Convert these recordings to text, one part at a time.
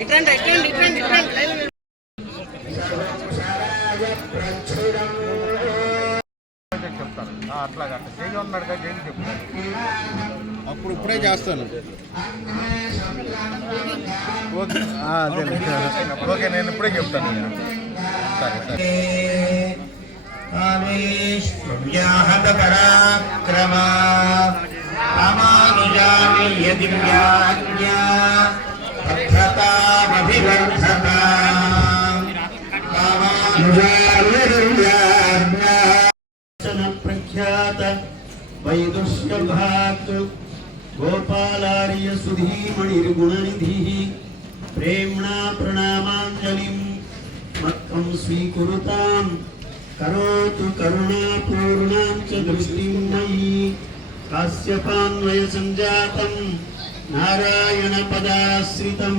ఇట్రండి ఇట్రండి ఇట్రండి ఇట్రండి చెప్తాను ఆ, అట్లాగా అట్లా జైలు ఉన్నాడు కదా జైలు చెప్తాను అప్పుడు ఇప్పుడే చేస్తాను. ఓకే. ఓకే నేను ఇప్పుడే చెప్తాను. సరే సరే. పరాక్రమా యదివ్యాజ్ఞా భద్రతామభివర్ధతా ప్రఖ్యాత వైదుష్యభాత్ గోపాలార్య సుధీమణిర్గుణనిధి ప్రేమ్ణా ప్రణామాంజలిం మత్కం స్వీకురుతాం కరోతు కరుణాపూర్ణాం చ దృష్టిం మయి కాశ్యపాన్వయ సంజాతం నారాయణ పదాశ్రితం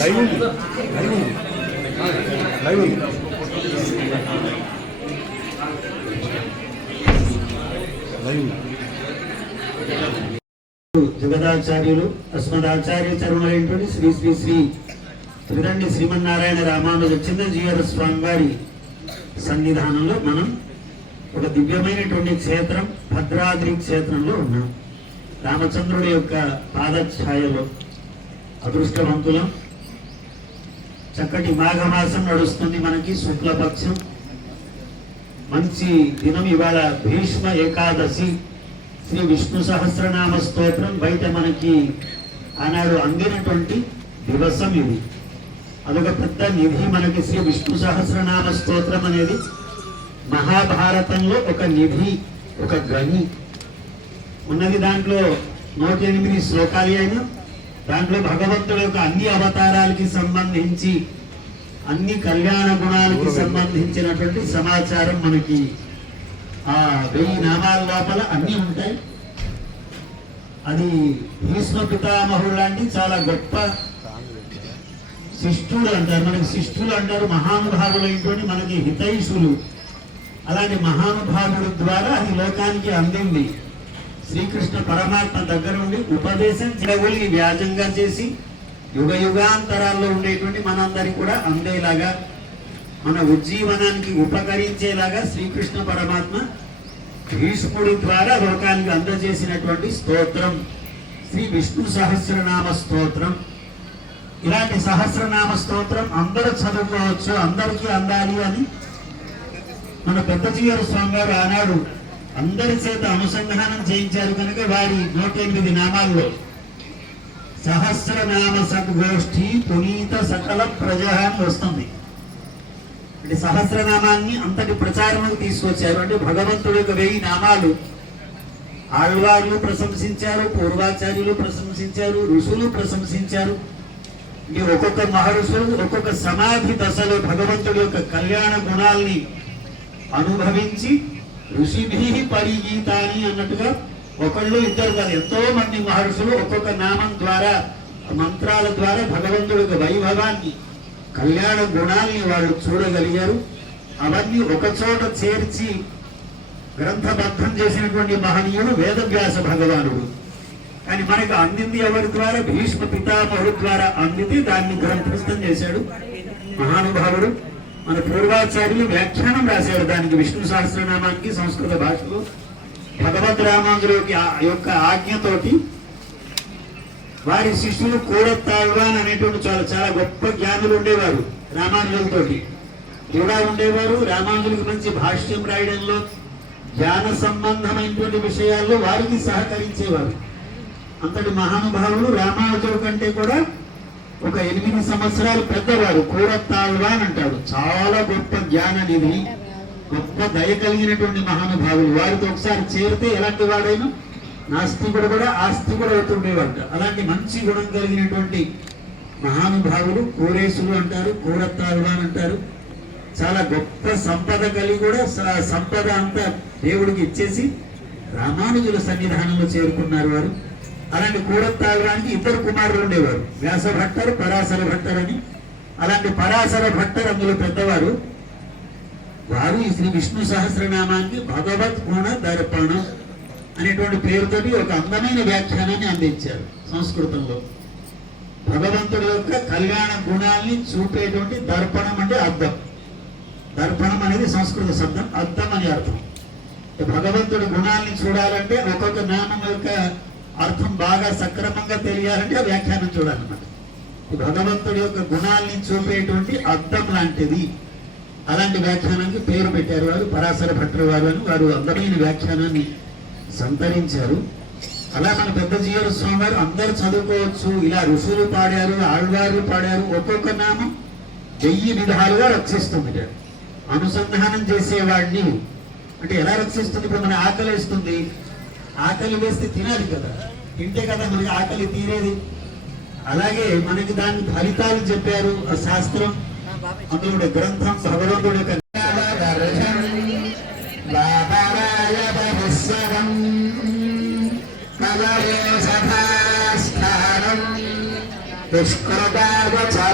లైవ్ ఉంది. లైవ్ ఉంది. లైవ్ ఉంది లైవ్ ఉంది జగదాచార్యులు అస్మదాచార్య చర్మలైనటువంటి శ్రీ శ్రీ శ్రీ త్రిదండి శ్రీమన్నారాయణ రామానుజ చిన్నజీవర స్వామి వారి సన్నిధానంలో మనం ఒక దివ్యమైనటువంటి క్షేత్రం భద్రాద్రి క్షేత్రంలో ఉన్నాం. రామచంద్రుడి యొక్క పాదఛాయలో అదృష్టవంతులం. చక్కటి మాఘమాసం నడుస్తుంది మనకి శుక్లపక్షం. మంచి దినం ఇవాళ భీష్మ ఏకాదశి. శ్రీ విష్ణు సహస్రనామ స్తోత్రం. బయట మనకి ఆనాడు అందినటువంటి దివసం ఇది. అదొక పెద్ద నిధి మనకి శ్రీ విష్ణు సహస్రనామ స్తోత్రం అనేది. మహాభారతంలో ఒక నిధి ఒక గని ఉన్నది దాంట్లో నూట ఎనిమిది శ్లోకాలు అయినా. దాంట్లో భగవంతుడు యొక్క అన్ని అవతారాలకి సంబంధించి అన్ని కళ్యాణ గుణాలకి సంబంధించినటువంటి సమాచారం మనకి ఆ వెయ్యి నామాల లోపల అన్ని ఉంటాయి. అది భీష్మ పితామహుడు లాంటి చాలా గొప్ప శిష్టులు అంటారు. మనకి శిష్టులు అంటారు మహానుభావులైనటువంటి మనకి హితైషులు. అలాంటి మహానుభావుల ద్వారా అది లోకానికి అందింది. శ్రీకృష్ణ పరమాత్మ దగ్గర ఉండి ఉపదేశం చెవుల్ని వ్యాజంగా చేసి యుగ యుగాంతరాల్లో ఉండేటువంటి మనందరికి కూడా అందేలాగా మన ఉజ్జీవనానికి ఉపకరించేలాగా శ్రీకృష్ణ పరమాత్మ భీష్ముడి ద్వారా లోకానికి అందజేసినటువంటి స్తోత్రం. శ్రీ విష్ణు సహస్రనామ స్తోత్రం. ఇలాంటి సహస్రనామ స్తోత్రం అందరూ చదువుకోవచ్చు అందరికీ అందాలి అని మన పెద్ద జీవర స్వామి గారు ఆనాడు అందరి చేత అనుసంధానం చేయించారు కనుక వారి నూట ఎనిమిది నామాల్లో. సహస్రనామ సద్గోష్ఠి పునీత సకల ప్రజ అని వస్తుంది. అంటే సహస్రనామాన్ని అంతటి ప్రచారంలోకి తీసుకొచ్చారు. అంటే భగవంతుడి యొక్క వెయ్యి నామాలు ఆళ్వార్లు ప్రశంసించారు పూర్వాచార్యులు ప్రశంసించారు ఋషులు ప్రశంసించారు. ఈ ఒక్కొక్క మహర్షులు ఒక్కొక్క సమాధి దశలో భగవంతుడి యొక్క కళ్యాణ గుణాల్ని అనుభవించి ఋషిభి పరిగీతాని అన్నట్టుగా ఒకళ్ళు ఇద్దరు కాదు. ఎంతో మంది మహర్షులు ఒక్కొక్క నామం ద్వారా మంత్రాల ద్వారా భగవంతుడి వైభవాన్ని కళ్యాణ గుణాల్ని వాళ్ళు చూడగలిగారు. అవన్నీ ఒక చోట చేర్చి గ్రంథబద్ధం చేసినటువంటి మహనీయుడు వేదవ్యాస భగవానుడు. కానీ మనకు అందింది ఎవరి ద్వారా? భీష్మ పితామహుడు ద్వారా అందింది దాన్ని గ్రంథస్థం చేశాడు మహానుభావుడు. మన పూర్వాచార్యులు వ్యాఖ్యానం రాశారు దానికి విష్ణు సహస్రనామానికి సంస్కృత భాషలో. భగవద్ రామాంధ్ర యొక్క ఆజ్ఞతోటి వారి శిష్యులు కూడతాళ్వాన్ అనేటువంటి చాలా చాలా గొప్ప జ్ఞానులు ఉండేవారు రామానుజులతోటి కూడా ఉండేవారు. రామానుజులకు మంచి భాష్యం రాయడంలో జ్ఞాన సంబంధమైనటువంటి విషయాల్లో వారికి సహకరించేవారు. అంతటి మహానుభావులు రామానుజుల కంటే కూడా ఒక ఎనిమిది సంవత్సరాలు పెద్దవారు. కూరత్తాళ్వా అని అంటారు. చాలా గొప్ప జ్ఞాన నిధి గొప్ప దయ కలిగినటువంటి మహానుభావులు. వారితో ఒకసారి చేరితే ఎలాంటి వాడైనా నాస్తికుడు కూడా ఆస్తికుడు అవుతుండేవాడు అలాంటి మంచి గుణం కలిగినటువంటి మహానుభావులు కోరేసులు అంటారు కూరత్తాళ్వా అని అంటారు. చాలా గొప్ప సంపద కలిగి కూడా సంపద అంతా దేవుడికి ఇచ్చేసి రామానుజుల సన్నిధానంలో చేరుకున్నారు వారు. అలాంటి కూడత్తాగడానికి ఇద్దరు కుమారులు ఉండేవారు. వ్యాస భట్టర్ పరాశర భట్టర్ అని. అలాంటి పరాశర భట్టర్ అందులో పెద్దవారు. వారు ఈ శ్రీ విష్ణు సహస్రనామాన్ని భగవత్ గుణ దర్పణం అనేటువంటి పేరుతోటి ఒక అందమైన వ్యాఖ్యానాన్ని అందించారు సంస్కృతంలో. భగవంతుడి యొక్క కళ్యాణ గుణాల్ని చూపేటువంటి దర్పణం అంటే అర్థం దర్పణం అనేది సంస్కృత శబ్దం అర్థం అని అర్థం. భగవంతుడి గుణాల్ని చూడాలంటే ఒక్కొక్క నామం యొక్క అర్థం బాగా సక్రమంగా తెలియాలంటే ఆ వ్యాఖ్యానం చూడాలన్నమాట. భగవంతుడి యొక్క గుణాల్ని చూపేటువంటి అర్థం లాంటిది. అలాంటి వ్యాఖ్యానానికి పేరు పెట్టారు వారు పరాశర భట్టర్ వారు అని వారు అందమైన వ్యాఖ్యానాన్ని సంతరించారు. అలా మన పెద్ద జీవన స్వామి వారు అందరూ చదువుకోవచ్చు ఇలా ఋషులు పాడారు ఆళ్వార్లు పాడారు ఒక్కొక్క నామం వెయ్యి విధాలుగా రక్షిస్తుంది అనుసంధానం చేసేవాడిని. అంటే ఎలా రక్షిస్తుంది? ఇప్పుడు మన ఆకలి వేస్తుంది. ఆకలి వేస్తే తినాలి కదా. తింటే కదా మనకి ఆకలి తీరేది. అలాగే మనకి దాని ఫలితాలు చెప్పారు ఆ శాస్త్రం. అందులో గ్రంథం భగవంతుడి యొక్క దుష్కృతాగత